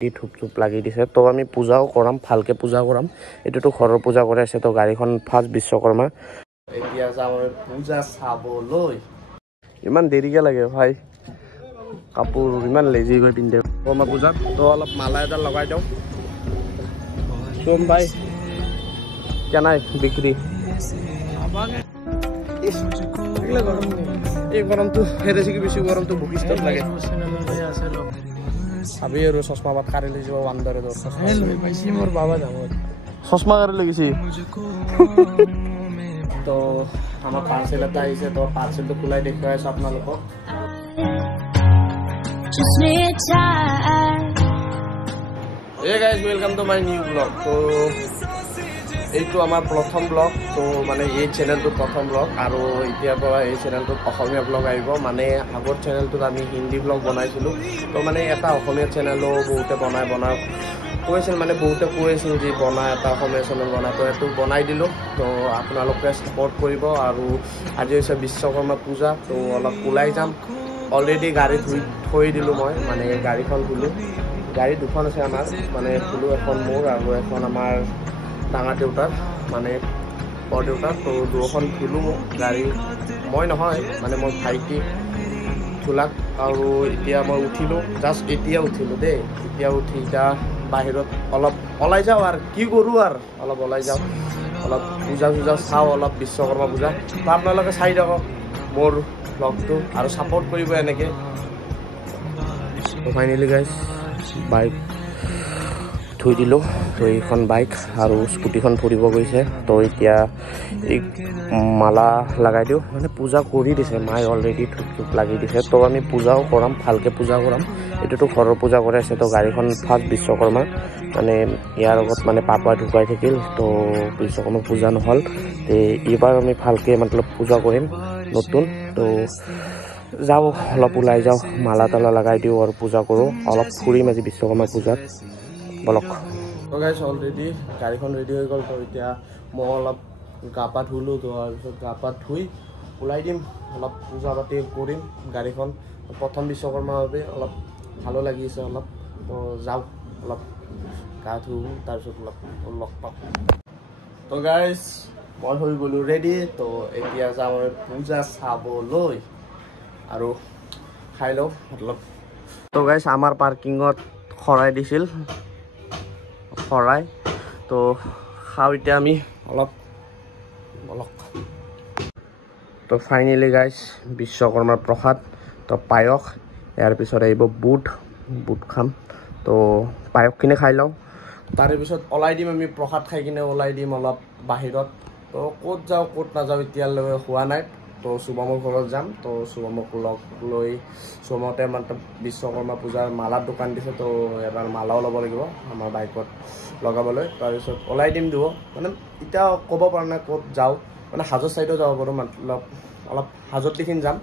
ধূপ ধূপ লাগি দিছে তো আমি পূজাও কৰাম ভালকে পূজা কৰাম এটোটো ঘৰৰ পূজা কৰে আছে তো গাড়ীখন ফাৰ্ষ্ট বিশ্বকৰ্মা এতিয়া যাওঁ পূজা চাবলৈ ইমান দেৰিকে লাগে ভাই কাপোৰ ইমান লেজি গৈ পিন্ধে কৰ্মা পূজাত তো অলপ মালা এটা লগাই দিওঁ সোম ভাই কেনাই বিক্ৰী এই গৰমটো হেৰেছিকি বেছি গৰমটো ভুকিষ্টত লাগে अभी ये चश्मा बात कर लीजिए वो अंदर है दोस्त मोर बाबा जाओ चश्मा कर लीजिए तो हमारा पार्सल आता है इसे तो पार्सल तो खुला ही देखा है सब अपना लोगों ये guys welcome to my new blog तो এইটো আমাৰ প্ৰথম ব্লগ তো মানে এই চেনেলটো প্ৰথম ব্লগ আৰু এতিয়া পৰা এই চেনেলটোত অসমীয়া ব্লগ আহিব মানে আগৰ চেনেলটোত আমি হিন্দী ব্লগ বনাইছিলোঁ তো মানে এটা অসমীয়া চেনেলো বহুতে বনাই কৈছিল মানে বহুতে কৈছিল যে বনাই এটা অসমীয়া চেনেল বনাই তো এইটো বনাই দিলোঁ তো আপোনালোকে ছাপোৰ্ট কৰিব আৰু আজি হৈছে বিশ্বকৰ্মা পূজা তো অলপ ওলাই যাম অলৰেডি গাড়ী থৈ দিলোঁ মই মানে গাড়ীখন ধুলোঁ গাড়ী দুখন আছে আমাৰ মানে ধুলোঁ এখন মোৰ আৰু এখন আমাৰ ডাঙৰ দেউতাৰ মানে বৰ দেউতাৰ তো দুখন ধুলোঁ গাড়ী মই নহয় মানে মোৰ ভাইটি ধুলাক আৰু এতিয়া মই উঠিলোঁ জাষ্ট এতিয়া উঠিলোঁ দেই এতিয়া উঠি এতিয়া বাহিৰত অলপ ওলাই যাওঁ আৰু কি কৰোঁ আৰু অলপ ওলাই যাওঁ অলপ পূজা চাওঁ অলপ বিশ্বকৰ্মা পূজা তো আপোনালোকে চাই থাকক মোৰ ব্লগটো আৰু ছাপোৰ্ট কৰিব এনেকৈ ফাইনেলি গাইজ বাইক থৈ দিলোঁ তো এইখন বাইক আৰু স্কুটিখন ফুৰিব গৈছে তো এতিয়া এই মালা লগাই দিওঁ মানে পূজা কৰি দিছে মায়ে অলৰেডি ধূপ ধূপ লাগি দিছে তো আমি পূজাও কৰাম ভালকৈ পূজা কৰাম এইটোতো ঘৰৰ পূজা কৰে আছে তো গাড়ীখন ফাৰ্ষ্ট বিশ্বকৰ্মা মানে ইয়াৰ আগত মানে পাপা ঢুকাই থাকিল তো বিশ্বকৰ্মা পূজা নহ'ল তো এইবাৰ আমি ভালকৈ মতলব পূজা কৰিম নতুন তো যাওঁ অলপ ওলাই যাওঁ মালা তালা লগাই দিওঁ আৰু পূজা কৰোঁ অলপ ফুৰিম আজি বিশ্বকৰ্মা পূজাত বলক তো গাইছ অলৰেডি গাড়ীখন ৰেডি হৈ গ'ল তো এতিয়া মই অলপ গা পা ধুলোঁ তো তাৰপিছত গা পা ধুই ওলাই দিম অলপ পূজা পাতি কৰিম গাড়ীখন প্ৰথম বিশ্বকৰ্মাৰ বাবে অলপ ভালো লাগিছে অলপ তো যাওঁ অলপ গা ধুওঁ তাৰপিছত অলপ লগ পাম তো গাইছ মই হৈ গ'লোঁ ৰেডি তো এতিয়া যাওঁ পূজা চাবলৈ আৰু খাই লওঁ অলপ তো গাইছ আমাৰ পাৰ্কিঙত খৰাই দিছিল খৰাই তো খাওঁ এতিয়া আমি অলপ তো ফাইনেলি গাইজ বিশ্বকৰ্মাৰ প্ৰসাদ তো পায়স ইয়াৰ পিছত আহিব বুট খাম তো পায়সখিনি খাই লওঁ তাৰে পিছত ওলাই দিম আমি প্ৰসাদ খাই কিনে ওলাই দিম অলপ বাহিৰত তো ক'ত যাওঁ ক'ত নাযাওঁ এতিয়ালৈ হোৱা নাই তো শুভমৰ ঘৰত যাম তো শুভমক লগ লৈ শুভমতে মানে বিশ্বকৰ্মা পূজাৰ মালাৰ দোকান দিছে তো এবাৰ মালাও ল'ব লাগিব আমাৰ বাইকত লগাবলৈ তাৰপিছত ওলাই দিম দিব মানে এতিয়া ক'ব পৰা নাই ক'ত যাওঁ মানে হাজোৰ ছাইডেও যাব পাৰোঁ মতলব অলপ হাজোত লিখিন যাম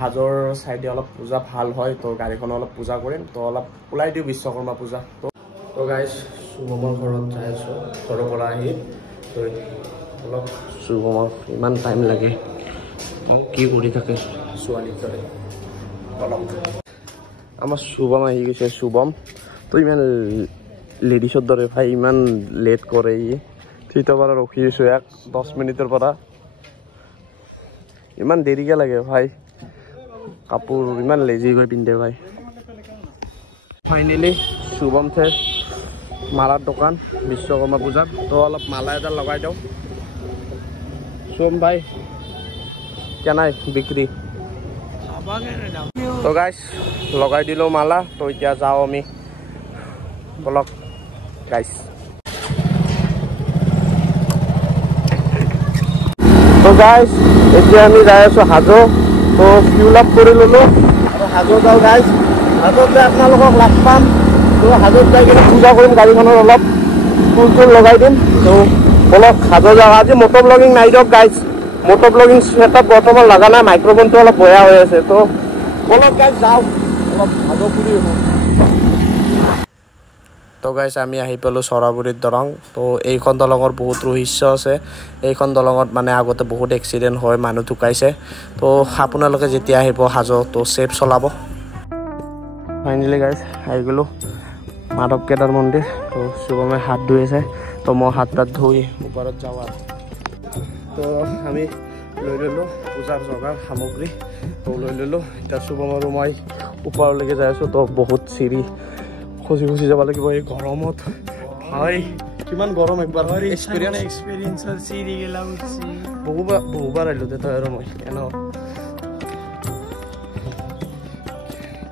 হাজোৰ ছাইডে অলপ পূজা ভাল হয় তো গাড়ীখন অলপ পূজা কৰিম তো অলপ ওলাই দিওঁ বিশ্বকৰ্মা পূজা তো গাইজ শুভমৰ ঘৰত যাই আছোঁ ঘৰৰ পৰা আহি তো অলপ শুভমৰ ইমান টাইম লাগে কি কৰি থাকে ছোৱালীৰ দৰে অলপ আমাৰ শুভম আহি গৈছে শুভম তো ইমান লেডিছৰ দৰে ভাই ইমান লেট কৰে সিটোৰ পৰা ৰখি আছোঁ 10 মিনিটৰ পৰা ইমান দেৰিকে লাগে ভাই কাপোৰ ইমান লেজি গৈ পিন্ধে ভাই ফাইনেলি শুভম থে মালাৰ দোকান বিশ্বকৰ্মা পূজাত তো অলপ মালা এটা লগাই দিওঁ শুভম ভাই কেনাই বিক্ৰী তো গাইছ লগাই দিলোঁ মালা তো এতিয়া যাওঁ আমি বলক গাইছ তো গাইছ এতিয়া আমি যাই আছোঁ হাজো তো ফিউল আপ কৰি ল'লোঁ আৰু হাজো যাওঁ গাইছ হাজোত যাই আপোনালোকক লগ পাম তো হাজোত যাই কিনে পূজা কৰিম গাড়ীখনৰ অলপ ফুল লগাই দিম তো বলক হাজো যাওঁ আজি মটৰ ব্লগিং নাই দিয়ক গাইছ মটৰ ব্লগিং ছেটআপ বৰ্তমান লগা নাই মাইক্ৰফোনটো অলপ বেয়া হৈ আছে তো বলক গাইছ যাওঁ অলপ হাজো ফুৰি তো গাইছ আমি আহি পালোঁ চৰাবুৰীত দলং তো এইখন দলঙৰ বহুত ৰহস্য আছে এইখন দলঙত মানে আগতে বহুত এক্সিডেণ্ট হয় মানুহ ঢুকাইছে তো আপোনালোকে যেতিয়া আহিব হাজো তো ছেফ চলাব ফাইনেলি গাইছ আহি গ'লোঁ মাধৱ কেদাৰ মন্দিৰ। তো শুভমে হাত ধুই আছে, তো মই হাত তাত ধুই ওপৰত যাওঁ আৰু। তো আমি লৈ ল'লোঁ পূজাৰ যোগাৰ সামগ্ৰী, তো লৈ ল'লোঁ। এতিয়া শুভম আৰু মই ওপৰলৈকে যাই আছোঁ। তো বহুত চিৰি খচি খচি যাব লাগিব এই গৰমত। ভাই কিমান গৰম একবাৰ এক্সপিৰিয়েঞ্চৰ চিৰি গেলা উঠছি বহুবাৰ আহিলোঁ তই আৰু মই এনেও।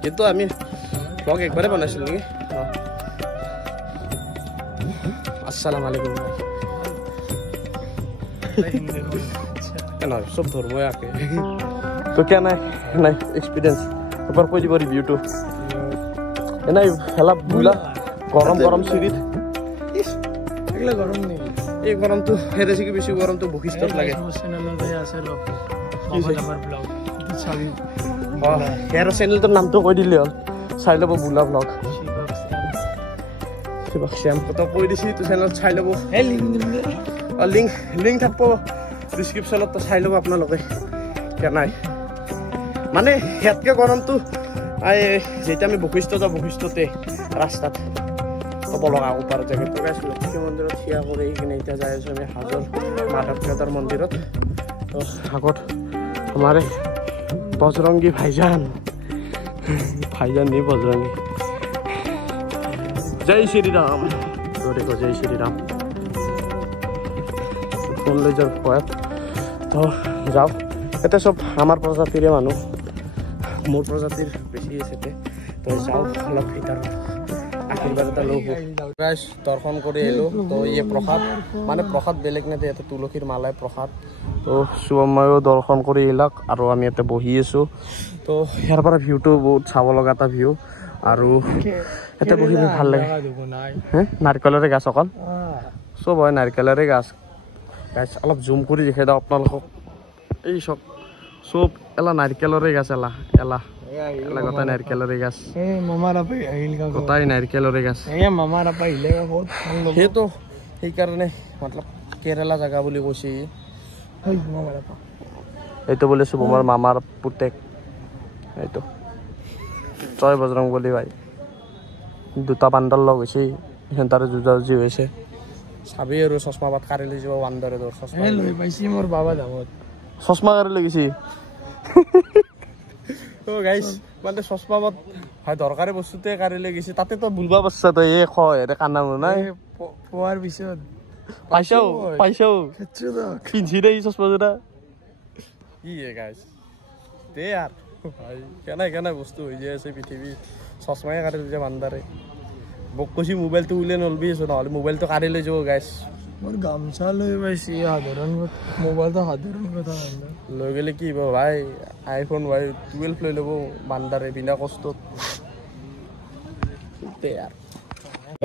কিন্তু আমি ব্লগ একবাৰে বনাইছিলোঁ নেকি? আসসালামু আলাইকুম নহয় চব ধৰ্মই আঁকে। তো কিয় নাই নাই এক্সপিৰিয়েঞ্চ এবাৰ কৈ দিব ৰিভিউটো। এনেই খেলা বুলা গৰম গৰম চিৰিত গৰম নেই এই গৰমটো হেৰেছি কি বেছি গৰমটো বশিষ্ঠত লাগে। হেয়াৰ চেনেলটোৰ নামটো কৈ দিলে হ'ল, চাই ল'ব বুলা ব্লগ। শ্যাম্পুটো কৈ দিছি তো চেনেলত চাই ল'ব। লিংক থাকিব ডিছক্ৰিপশ্যনত, চাই ল'ব আপোনালোকে। নাই মানে ইয়াতকৈ গৰমটো যেতিয়া আমি বশিষ্ঠ যাওঁ, বশিষ্ঠতে ৰাস্তাত ক'ব লগা ওপৰত জেগাত লগাইছোঁ। লক্ষ্মী মন্দিৰত থিয়া কৰি কিনে এতিয়া যাই আছোঁ আমি হাজোৰ মাধৱ কেদাৰ মন্দিৰত। তো আগত আমাৰ বজৰংগী ভাইজান নি বজৰংগী। জয় শ্ৰীৰাম। দেখো জয় শ্ৰীৰাম। ফোন লৈ যাওঁ ভয়ত। তো যাওঁ। এতিয়া চব আমাৰ প্ৰজাতিৰে মানুহ, মোৰ প্ৰজাতিৰ বেছি আছে। তো যাওঁ অলপ ভিতৰত আশীৰ্বাদ এটা লওঁ। দৰ্শন কৰি আহিলোঁ। তো ইয়ে প্ৰসাদ মানে প্ৰসাদ বেলেগ নাই, ইয়াতে তুলসীৰ মালাই প্ৰসাদ। তো শুভময়ো দৰ্শন কৰি আহিলাক আৰু আমি ইয়াতে বহি আছোঁ। তো ইয়াৰ পৰা ভিউটো বহুত চাব লগা এটা ভিউ আৰু ইয়াতে বহি ভাল লাগে। নাৰিকলৰে গাছ অকল চব হয়, নাৰিকলৰে গাছ। গাছ অলপ জুম কৰি দেখাই দিওঁ আপোনালোকক। এই চব এলা নাৰিকলৰে গাছ। এলা গোটাই নাৰিকলৰে গাছ, গোটাই নাৰিকলৰে গাছ। সেইটো সেইকাৰণে মতলব কেৰেলা জেগা বুলি কৈছে। এইটো বোলে শুভমৰ মামাৰ পুতেক। এইটো জয় বজৰং বুলি ভাই। দুটা বান্দৰ লগ হৈছে, সিহঁতৰে যুঁজাযুঁজি হৈছে। চাবি আৰু চশমা পাত কাঢ়ি লৈ যাব বান্দৰে। তোৰ চশমা লৈ পাইছি মোৰ বাবা দামত, চশমা কাঢ়ি লৈ গৈছি। গাইছ মানে চশমা পাত হয় দৰকাৰী বস্তুতে কাঢ়ি লৈ গৈছে। তাতে তই বুলবা পাৰছা, তই এই এতে কান্দা মোৰ নাই পোৱাৰ পিছত পাইছাও পিন্ধি দে চশমাযোৰা। কি গাইছ দে আৰু ভাই কেনে বস্তু হৈ যায় আছে পৃথিৱীত। চশমাই কাঢ়ি লৈ যায় বান্দাৰে। মোক কৈছি মোবাইলটো উলিয়াই নলবি, নহ'লে মোবাইলটো কাঢ়ি লৈ যাব। গাইছ মোৰ গামছা লৈ পাইছি, সাধাৰণ মোবাইলটো সাধাৰণ কথা লৈ গ'লে কি হ'ব ভাই? আইফোন ভাই 12 লৈ ল'ব বান্দাৰে বিনা কষ্টত।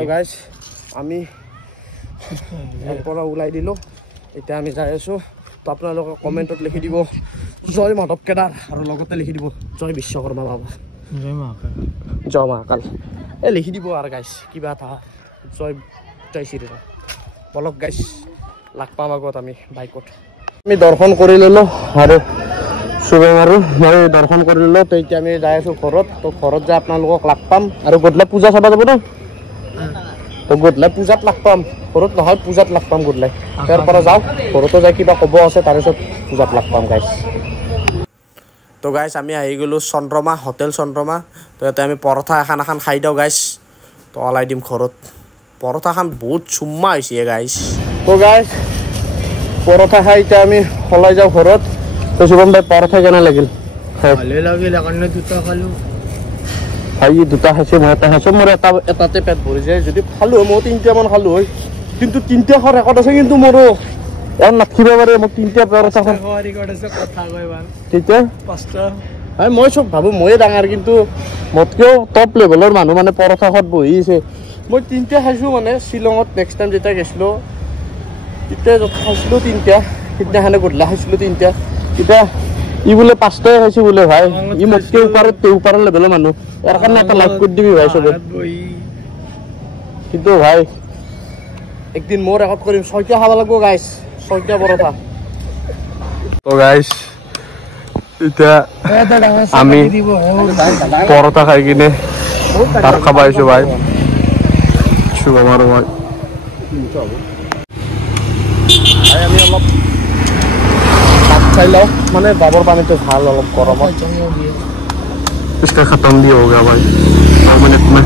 গাইছ আমি ইয়াৰ পৰা ওলাই দিলোঁ, এতিয়া আমি যাই আছোঁ। তো আপোনালোকে কমেণ্টত লিখি দিব জয় মাধৱ কেদাৰ আৰু লগতে লিখি দিব জয় বিশ্বকৰ্মা বাবা, জয় মহাকাল। এই লিখি দিব আৰু গাইছ কিবা এটা জয় শ্ৰীৰাম। বলক গাইছ লাগ পাম আগত আমি বাইকত। আমি দৰ্শন কৰি ল'লোঁ আৰু শুভম আৰু মই দৰ্শন কৰি ল'লোঁ। তো এতিয়া আমি যাই আছোঁ ঘৰত। তো ঘৰত যাই আপোনালোকক লাগ পাম আৰু গধূলি পূজা চাব যাব ন। তো গধূলি পূজাত লাগ পাম, ঘৰত নহয় পূজাত লাগ পাম গধূলি। তাৰ পৰা যাওঁ ঘৰতো যাই কিবা ক'ব আছে, তাৰপিছত পূজাত লাগ পাম গাইছ। তো গাইছ আমি আহি গ'লোঁ চন্দ্ৰমা হোটেল চন্দ্ৰমা। তো ইয়াতে আমি পৰঠা এখন খাই দিওঁ গাইছ। তো ওলাই দিম ঘৰত। পৰঠাখন বহুত চুম্মা হৈছে গাইছ। তো গাইছ পৰঠা খাই এতিয়া আমি ওলাই যাওঁ ঘৰত। তো শুভম ভাই পৰঠা কেনে লাগিল? ভালে লাগিল, সেইকাৰণে দুটা খালোঁ। ভাই দুটা খাইছে, মই এটা খাইছোঁ। মোৰ এটাতে পেট ভৰি যায়। যদি খালোঁ মই 3টামান খালোঁ হয়, কিন্তু 3টা খোৱাৰ ৰেকৰ্ড আছে। কিন্তু মোৰো ইয়াৰ নাথাকিব পাৰে। মোক 3টা পৰঠা তেতিয়া 5টা। মই চব ভাবোঁ ময়ে ডাঙৰ, কিন্তু মোতকেও টপ লেভেলৰ মানুহ মানে পৰঠা খোৱাত বহি আছে। মই 3টা খাইছোঁ মানে শ্বিলঙত নেক্সট টাইম যেতিয়া গৈছিলোঁ তেতিয়া খাইছিলোঁ 3টা। সিদিনাখনে গধূলা খাইছিলোঁ 3টা। এতিয়া ই বোলে 5টাই খাইছোঁ বোলে ভাই। ই মোতকৈ ওপৰৰ লেভেলৰ মানুহ। ইয়াৰ কাৰণে এটা লাইক কৰি দিবি ভাই চবে। কিন্তু ভাই একদিন মই ৰেকৰ্ড কৰিম, 6টা খাব লাগিব গাইছ, 6টা পৰঠা। তো গাইছ এতিয়া আমি পৰঠা খাই কিনে ভাত খাব আহিছোঁ ভাই। গৈছোঁ আমাৰো মই আমি অলপ ভাত খাই লওঁ মানে বাবৰ পানীটো ভাল অলপ গৰমত इसका खत्म भी हो गया भाई 2 मिनट में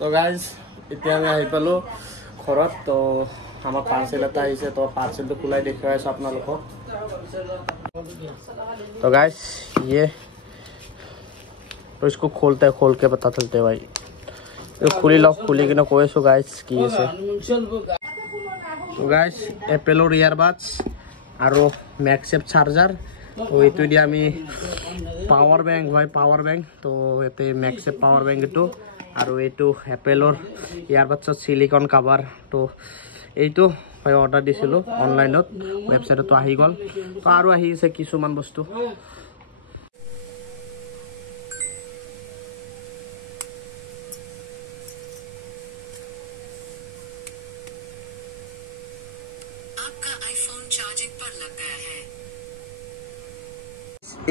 तो गाइस এতিয়া আমি আহি পালো ঘৰত তো আমাৰ পাৰ্সেল এটা আহিছে তো পাৰ্সেলটো খুলাই দেখুৱাই আছো আপোনালোকক तो गाइस ये तो इसको खोलते हैं खोल के पता चलते भाई तो खुली लो खुली के ना कोई सो गाइस की है तो गाइस एप्पल और ईयरबाड्स आरो मैक्सेप चार्जर तो ये दिया आमी पावर बैंक भाई पावर बैंक तो ये मैक्सेप पावर बैंक तो आरो ये एप्पल और ईयरबाड्स सिलिकन कवर तो ये भाई अर्डर दिसिलो ऑनलाइन वेबसाइट तो आही गल तो आरो आहिसे किछुमान बस्तु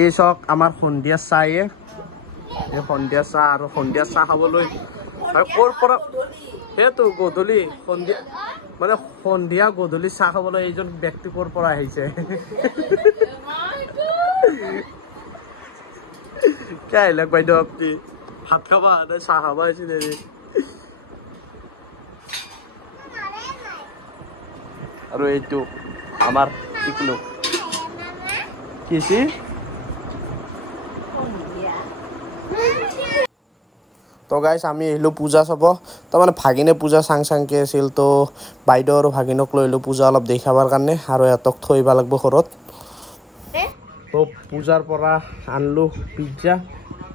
এই সক আমার সন্ধিয়া চায়ে এই সন্ধিয়া চাহ আৰু সন্ধিয়া চাহ খাবলৈ আৰু ক'ৰ পৰা সেইটো গধূলি সন্ধিয়া মানে সন্ধিয়া গধূলি চাহ খাবলৈ এইজন ব্যক্তি ক'ৰ পৰা আহিছে কি আহিলে বাইদেউ আপুনি ভাত খাবা নে চাহ খাবা আহিছে দেৰি আৰু এইটো আমাৰ টিকলু কিছি तो गाइस आमी एलो पूजा सब तो माने भागिने पूजा सांग सांगके আছিল तो বাইদেউ আৰু ভাগিনক লৈ এলো पूजा অলপ দেখাবৰ কাৰণে আৰু এতক থৈবা লাগব ঘৰত তো পূজাৰ পৰা আনলো পিজ্জা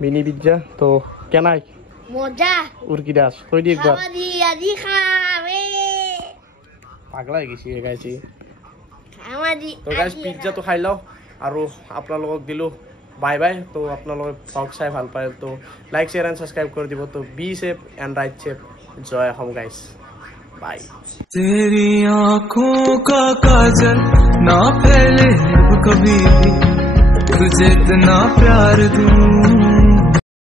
মিনি পিজ্জা তো কেনাই মজা উরকি দাস কই দি একবার আজি খাবে পাগলা হৈ গেছি গাইছি আমাদি তো গাইস পিজ্জা তো খাই লও আৰু আপোনালোকক দিলো बाय बाय तो अपना लोग ब्लॉग चाहे ভাল पाए तो लाइक शेयर एंड सब्सक्राइब कर दिबो तो be safe and right safe जय होम गाइस बाय तेरी आंखों का काजल ना फैले कभी भी तुझे इतना प्यार दूं